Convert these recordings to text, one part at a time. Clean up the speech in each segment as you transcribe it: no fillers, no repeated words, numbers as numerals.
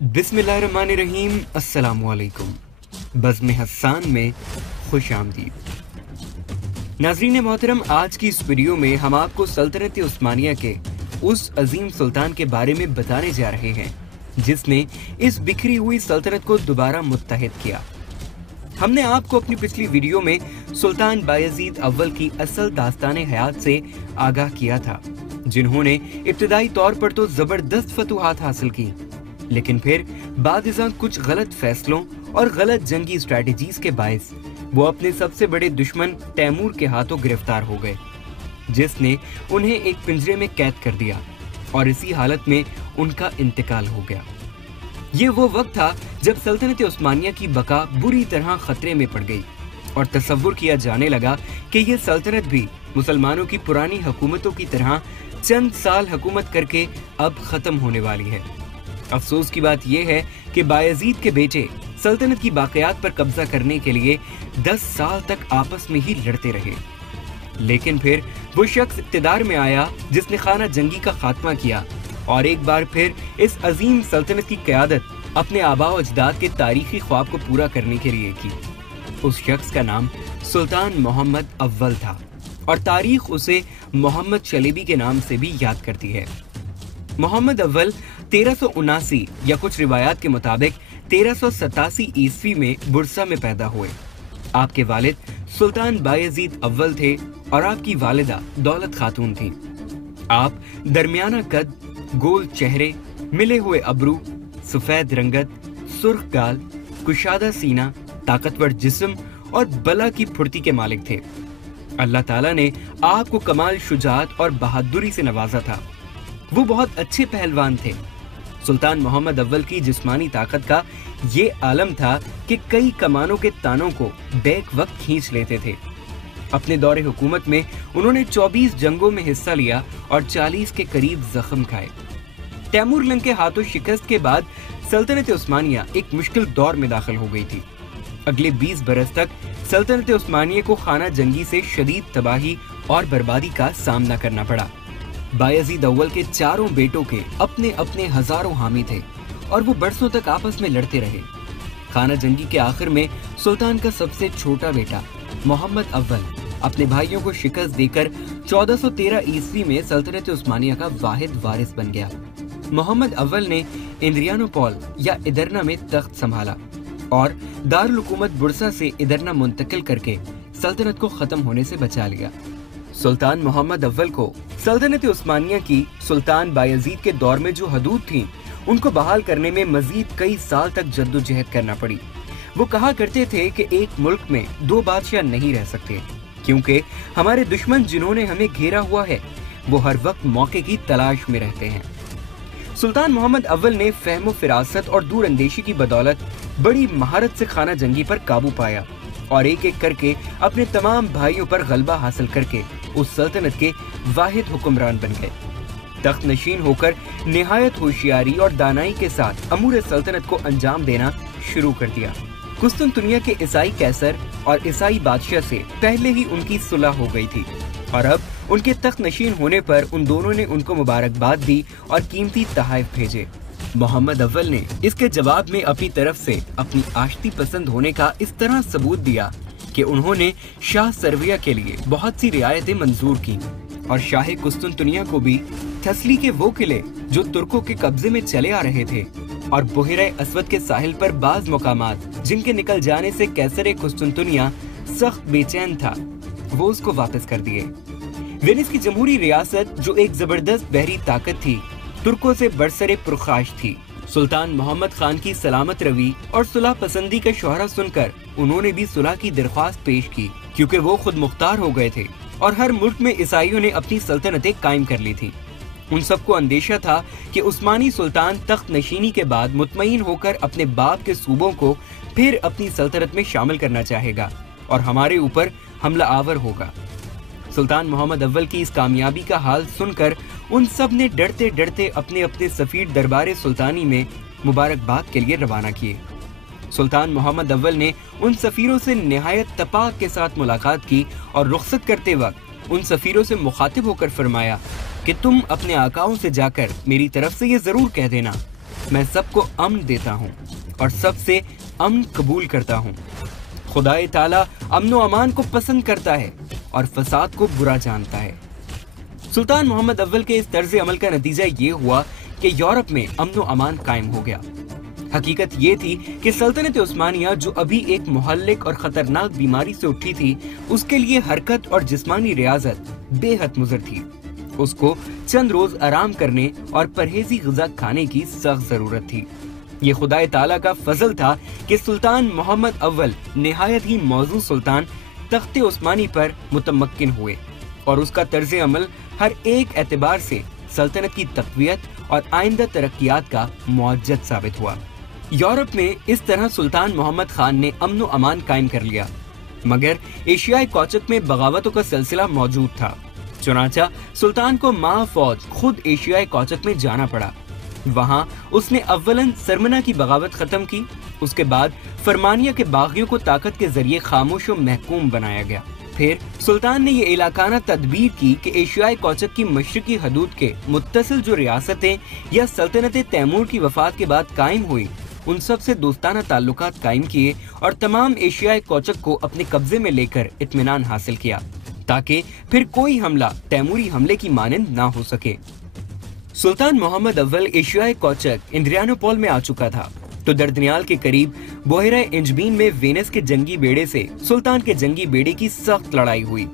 बिस्मिल्लाहिर्रहमानिर्रहीम, अस्सलामुअलैकुम। बज़्म हस्सान में खुश आमदीद। नाज़रीन मोहतरम, आज की इस वीडियो में हम आपको सल्तनत उस्मानिया के उस अजीम सुल्तान के बारे में बताने जा रहे हैं जिसने इस बिखरी हुई सल्तनत को दोबारा मुत्तहिद किया। हमने आपको अपनी पिछली वीडियो में सुल्तान बायज़ीद अव्वल की असल दास्ताने हयात से आगाह किया था, जिन्होंने इब्तिदाई तौर पर तो जबरदस्त फतूहात हासिल की, लेकिन फिर बादिज़ां कुछ गलत फैसलों और गलत जंगी स्ट्रेटजीज के बायस वो अपने सबसे बड़े दुश्मन तैमूर के हाथों गिरफ्तार हो गए, जिसने उन्हें एक पिंजरे में कैद कर दिया और इसी हालत में उनका इंतकाल हो गया। ये वो वक्त था जब सल्तनत उस्मानिया की बका बुरी तरह खतरे में पड़ गई और तसव्वुर किया जाने लगा कि ये सल्तनत भी मुसलमानों की पुरानी हुकूमतों की तरह चंद साल हुकूमत करके अब खत्म होने वाली है। अफसोस की बात यह है कि बायज़ीद के बेटे सल्तनत की बाक़ियात पर कब्जा करने के लिए 10 साल तक आपस में ही लड़ते रहे, लेकिन फिर वो शख्स इक़्तिदार में आया जिसने खाना जंगी का खात्मा किया और एक बार फिर इस अजीम सल्तनत की क़यादत अपने आबा व अजदाद के तारीखी ख्वाब को पूरा करने के लिए की। उस शख्स का नाम सुल्तान मोहम्मद अव्वल था और तारीख उसे मोहम्मद शलीबी के नाम से भी याद करती है। मोहम्मद अव्वल 1379 या कुछ रिवायात के मुताबिक 1387 ईस्वी में बुरसा में पैदा हुए। आपके वालिद सुल्तान बायज़ीद अव्वल थे और आपकी वालिदा दौलत खातून थीं। आप दरमियाना कद, गोल चेहरे, मिले हुए अब्रू, सफेद रंगत, सुर्ख गाल, कुशादा सीना, ताकतवर जिस्म और बला की फुर्ती के मालिक थे। अल्लाह ताला ने आपको कमाल शुजाअत और बहादुरी से नवाजा था। वो बहुत अच्छे पहलवान थे। सुल्तान मोहम्मद अव्वल की जिस्मानी ताकत का ये आलम था कि कई कमानों के तानों को बैक वक्त खींच लेते थे। अपने दौरे हुकूमत में उन्होंने 24 जंगों में हिस्सा लिया और 40 के करीब जख्म खाए। तैमूर लंग के हाथों शिकस्त के बाद सल्तनत उस्मानिया एक मुश्किल दौर में दाखिल हो गई थी। अगले 20 बरस तक सल्तनत उस्मानिया को खाना जंगी से शदीद तबाही और बर्बादी का सामना करना पड़ा। बायज़ीद अव्वल के चारों बेटों के अपने अपने हजारों हामी थे और वो बरसों तक आपस में लड़ते रहे। खाना जंगी के आखिर में सुल्तान का सबसे छोटा बेटा मोहम्मद अव्वल अपने भाइयों को शिकस्त देकर 1413 ईस्वी में सल्तनत उस्मानिया का वाहिद वारिस बन गया। मोहम्मद अव्वल ने इंद्रियानोपोल या इदरना में तख्त संभाला और दारुल हुकूमत बुरसा से इदरना मुंतकिल करके सल्तनत को खत्म होने से बचा लिया। सुल्तान मोहम्मद अव्वल को सल्तनत उस्मानिया की सुल्तान बायज़ीद के दौर में जो हदूद थीं, उनको बहाल करने में मजीद कई साल तक जद्दोजहद करना पड़ी। वो कहा करते थे कि एक मुल्क में 2 बादशाह नहीं रह सकते, क्योंकि हमारे दुश्मन जिन्होंने हमें घेरा हुआ है वो हर वक्त मौके की तलाश में रहते हैं। सुल्तान मोहम्मद अव्वल ने फहम फिरासत और दूर अंदेशी की बदौलत बड़ी महारत से खाना जंगी पर काबू पाया और एक एक करके अपने तमाम भाइयों पर गलबा हासिल करके उस सल्तनत के वाहिद हुक्मरान बन गए। तख्त नशीन होकर निहायत होशियारी और दानाई के साथ अमूर सल्तनत को अंजाम देना शुरू कर दिया। कुस्तुनतुनिया के ईसाई कैसर और ईसाई बादशाह से पहले ही उनकी सुलह हो गई थी और अब उनके तख्त नशीन होने पर उन दोनों ने उनको मुबारकबाद दी और कीमती तोहफे भेजे। मोहम्मद अव्वल ने इसके जवाब में अपनी तरफ से अपनी आश्ती पसंद होने का इस तरह सबूत दिया कि उन्होंने शाह सरविया के लिए बहुत सी रियायतें मंजूर की और शाह कुस्तुनतुनिया को भी थसली के वो किले जो तुर्कों के कब्जे में चले आ रहे थे और बुहरे अस्वद के साहिल पर बाज मुकामात जिनके निकल जाने से कैसर कुस्तुनतुनिया सख्त बेचैन था, वो उसको वापस कर दिए। वेनिस की जमहूरी रियासत जो एक जबरदस्त बहरी ताकत थी, तुर्कों से बरसरे पुरखाश थी। सुल्तान मोहम्मद खान की सलामत रवी और सुलह पसंदी का शोहरा सुनकर उन्होंने भी सुलह की दरख्वास्त पेश की, क्योंकि वो खुद मुख्तार हो गए थे और हर मुल्क में ईसाइयों ने अपनी सल्तनतें कायम कर ली थी। उन सबको अंदेशा था कि उस्मानी सुल्तान तख्त नशीनी के बाद मुतमईन होकर अपने बाप के सूबों को फिर अपनी सल्तनत में शामिल करना चाहेगा और हमारे ऊपर हमला आवर होगा। सुल्तान मोहम्मद अव्वल की इस कामयाबी का हाल सुनकर उन सब ने डरते डरते अपने अपने सफीर दरबार सुल्तानी में मुबारकबाद के लिए रवाना किए। सुल्तान मोहम्मद अव्वल ने उन सफीरों से निहायत तपाक के साथ मुलाकात की और रुखसत करते वक्त उन सफीरों से मुखातिब होकर फरमाया कि तुम अपने आकाओं से जाकर मेरी तरफ से ये जरूर कह देना मैं सबको अमन देता हूँ और सबसे अमन कबूल करता हूँ। खुदाए ताला अमन व अमान को पसंद करता है और फसाद को बुरा जानता है। सुल्तान मोहम्मद अव्वल के इस तर्ज अमल का नतीजा ये हुआ कि यूरोप में अमन व अमान कायम हो गया। हकीकत ये थी कि सल्तनत उस्मानिया जो अभी एक मुहल्लिक और खतरनाक बीमारी से उठी थी, उसके लिए हरकत और जिस्मानी रियाजत बेहद मुज़र थी। उसको चंद रोज आराम करने और परहेजी ग़िज़ा खाने की सख्त जरूरत थी। ये खुदाए ताला का फजल था कि सुल्तान मोहम्मद अव्वल निहायत ही मौजूद सुल्तान तख्ते उस्मानी पर मुतमक्किन हुए और उसका तर्ज अमल हर एक एतबार से सल्तनत की तक़वियत और आइंदा तरक्कियात का मुअज्जद साबित हुआ। यूरोप में इस तरह सुल्तान मोहम्मद खान ने अमन व अमान कायम कर लिया, मगर एशियाई कौचक में बगावतों का सिलसिला मौजूद था। चुनांचा सुल्तान को माह फौज खुद एशियाई कौचक में जाना पड़ा। वहाँ उसने अव्वलन सरमना की बगावत खत्म की। उसके बाद फरमानिया के बागियों को ताकत के जरिए खामोश व महकूम बनाया गया। फिर सुल्तान ने ये इलाकाना तदबीर की कि एशियाई कौचक की मशरकी हदूद के मुत्तसिल जो रियासतें या सल्तनत तैमूर की वफात के बाद कायम हुई, उन सब से दोस्ताना ताल्लुकात कायम किए और तमाम एशियाई कौचक को अपने कब्जे में लेकर इत्मीनान हासिल किया, ताकि फिर कोई हमला तैमूरी हमले की मानंद ना हो सके। सुल्तान मोहम्मद अव्वल एशियाई कौचक इंद्रियानोपोल में आ चुका था तो दर्दनियाल के करीब बोहरा इंजबीन में वेनिस के जंगी बेड़े से सुल्तान के जंगी बेड़े की सख्त लड़ाई हुई,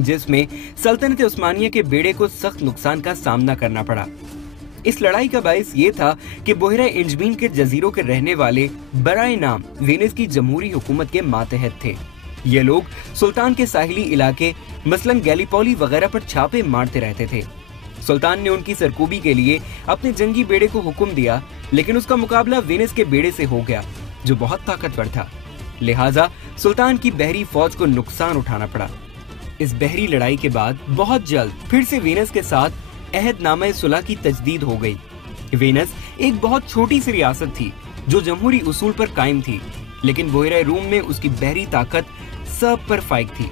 जिसमें सल्तनत उस्मानिया के बेड़े को सख्त नुकसान का सामना करना पड़ा। इस लड़ाई का बाइस ये था कि बोहरा इंजबीन के जजीरों के रहने वाले बराए नाम वेनिस की जमहूरी हुकूमत के मातहत थे। ये लोग सुल्तान के साहिली इलाके मसलन गैलीपोली वगैरह पर छापे मारते रहते थे। सुल्तान ने उनकी सरकूबी के लिए अपने जंगी बेड़े को हुक्म दिया, लेकिन उसका मुकाबला वेनिस के बेड़े से हो गया जो बहुत ताकतवर था। लिहाजा सुल्तान की बहरी फौज को नुकसान उठाना पड़ा। इस बहरी लड़ाई के बाद बहुत जल्द फिर से वेनिस के साथ अहदनामा सुलह की तजदीद हो गई। वेनिस एक बहुत छोटी सी रियासत थी जो जमहूरी उसूल पर कायम थी, लेकिन बोहरा रूम में उसकी बहरी ताकत सब पर फाइक थी।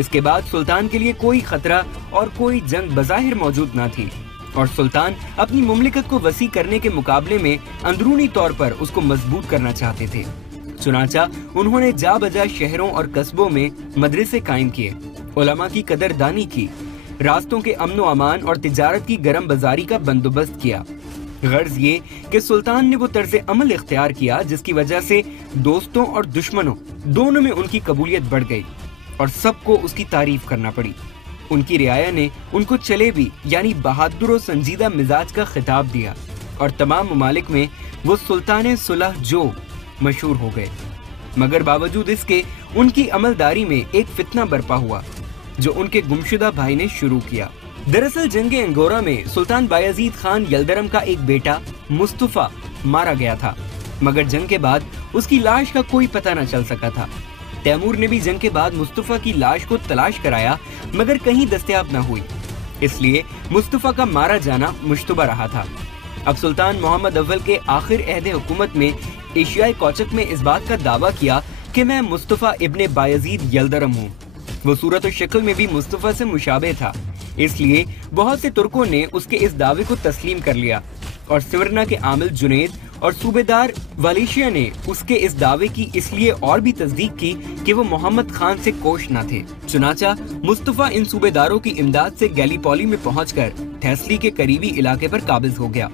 इसके बाद सुल्तान के लिए कोई खतरा और कोई जंग बज़ाहिर मौजूद न थी और सुल्तान अपनी मुमलिकत को वसी करने के मुकाबले में अंदरूनी तौर पर उसको मजबूत करना चाहते थे। चुनांचा उन्होंने जा बजा शहरों और कस्बों में मदरसे कायम किए, उलमा की कदरदानी की, रास्तों के अमन व अमान और तिजारत की गरम बाजारी का बंदोबस्त किया। गर्ज ये कि सुल्तान ने वो तर्ज अमल इख्तियार किया जिसकी वजह से दोस्तों और दुश्मनों दोनों में उनकी कबूलियत बढ़ गई और सबको उसकी तारीफ करना पड़ी। उनकी रियाया ने उनको चले भी यानी बहादुर और संजीदा मिजाज का खिताब दिया और तमाम ममालिक में वो सुल्तान सुलह जो मशहूर हो गए। मगर बावजूद इसके उनकी अमलदारी में एक फितना बरपा हुआ जो उनके गुमशुदा भाई ने शुरू किया। दरअसल जंगे अंगोरा में सुल्तान बायजीद खान यलदरम का एक बेटा मुस्तफा मारा गया था, मगर जंग के बाद उसकी लाश का कोई पता न चल सका था। तैमूर ने भी जंग के बाद मुस्तफा की लाश को तलाश कराया, मगर कहीं दस्तयाब न हुई, इसलिए मुस्तफा का मारा जाना मुश्तबा रहा था। अब सुल्तान मोहम्मद अव्वल के आखिर अहद हुकूमत में एशियाई कौचक में इस बात का दावा किया कि मैं मुस्तफा इब्ने बायजीद यलदरम हूँ। वो सूरत और शक्ल में भी मुस्तफा से मुशाबे था, इसलिए बहुत से तुर्कों ने उसके इस दावे को तस्लीम कर लिया और सिवरना के आमिल जुनैद और सूबेदार वालिशिया ने उसके इस दावे की इसलिए और भी तस्दीक की कि वो मोहम्मद खान से कोश न थे। चुनांचा मुस्तफा इन सूबेदारों की इमदाद से गैलीपोली में पहुंचकर थैसली के करीबी इलाके पर काबिज हो गया।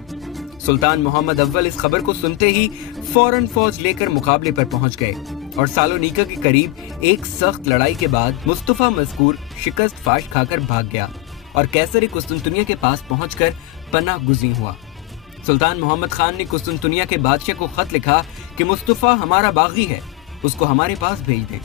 सुल्तान मोहम्मद अव्वल इस खबर को सुनते ही फौरन फौज लेकर मुकाबले पर पहुंच गए और सालोनिका के करीब एक सख्त लड़ाई के बाद मुस्तफा मज़कूर शिकस्त फाश खाकर भाग गया और कैसर कुस्तुनतुनिया के पास पहुंचकर पनाह गुज़ीर हुआ। सुल्तान मोहम्मद खान ने कुस्तुनतुनिया के बादशाह को खत लिखा कि मुस्तफा हमारा बागी है, उसको हमारे पास भेज दें।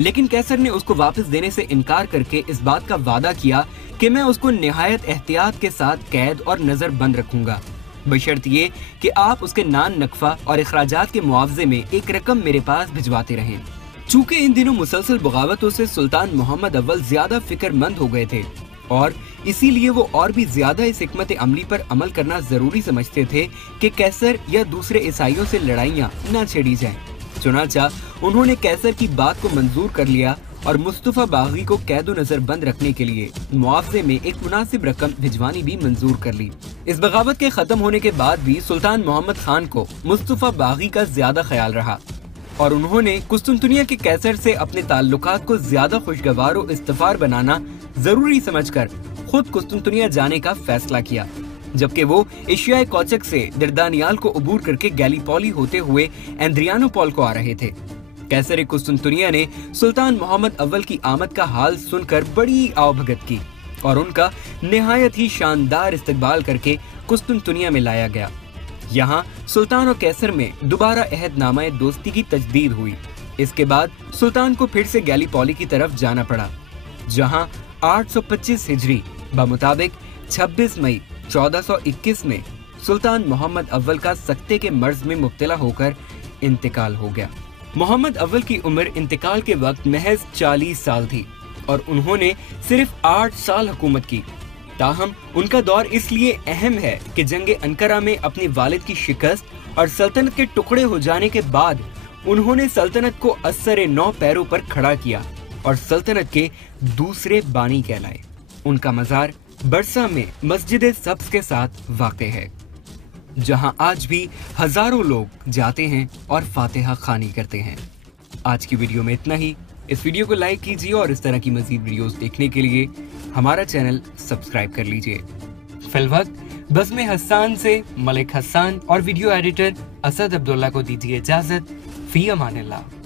लेकिन कैसर ने उसको वापस देने से इनकार करके इस बात का वादा किया कि मैं उसको निहायत एहतियात के साथ कैद और नजर बंद रखूंगा, बशर्त ये कि आप उसके नान नकफा और इखराजात के मुआवजे में एक रकम मेरे पास भिजवाते रहें। चूँकि इन दिनों मुसलसल बगावतों से सुल्तान मोहम्मद अव्वल ज्यादा फिक्रमंद हो गए थे और इसीलिए वो और भी ज्यादा इस हिकमत अमली पर अमल करना जरूरी समझते थे कि कैसर या दूसरे ईसाइयों से लड़ाइयाँ न छेड़ी जाएं। चुनांचा उन्होंने कैसर की बात को मंजूर कर लिया और मुस्तफा बागी को कैदो नजर बंद रखने के लिए मुआवजे में एक मुनासिब रकम भिजवानी भी मंजूर कर ली। इस बगावत के खत्म होने के बाद भी सुल्तान मोहम्मद खान को मुस्तफा बागी का ज्यादा ख्याल रहा और उन्होंने कुस्तुनतुनिया के कैसर से अपने ताल्लुकात को ज्यादा खुशगवार और इस्तफार बनाना जरूरी समझकर खुद कुस्तुनतुनिया जाने का फैसला किया, जबकि वो एशियाई कोचक से दरदानियाल को अबूर करके गैलीपोली होते हुए एंद्रियानोपोल को आ रहे थे। कैसर कुस्तुनतुनिया ने सुल्तान मोहम्मद अव्वल की आमद का हाल सुनकर बड़ी आवभगत की और उनका निहायत ही शानदार इस्तकबाल करके कुस्तुनतुनिया में लाया गया। यहाँ सुल्तान और कैसर में दोबारा अहदनामा दोस्ती की तजदीद हुई। इसके बाद सुल्तान को फिर से गैलीपोली की तरफ जाना पड़ा, जहाँ 825 हिजरी बमुताबिक 26 मई 1421 में सुल्तान मोहम्मद अव्वल का सकते के मर्ज में मुब्तला होकर इंतकाल हो गया। मोहम्मद अव्वल की उम्र इंतकाल के वक्त महज 40 साल थी और उन्होंने सिर्फ 8 साल हुकूमत की। ताहम उनका दौर इसलिए अहम है कि जंगे अंकारा में अपने वालिद की शिकस्त और सल्तनत के टुकड़े हो जाने के बाद उन्होंने सल्तनत को असर 9 पैरों पर खड़ा किया और सल्तनत के दूसरे बानी कहलाए। उनका मजार बरसा में मस्जिद सब्ज के साथ वाक़ है, जहां आज भी हजारों लोग जाते हैं और फातिहा खानी करते हैं। आज की वीडियो में इतना ही। इस वीडियो को लाइक कीजिए और इस तरह की मजीद वीडियोस देखने के लिए हमारा चैनल सब्सक्राइब कर लीजिए। फिलवक्त बज़्म हस्सान से मलिक हस्सान और वीडियो एडिटर असद अब्दुल्ला को दीजिए इजाजत। फी अमानिल्लाह।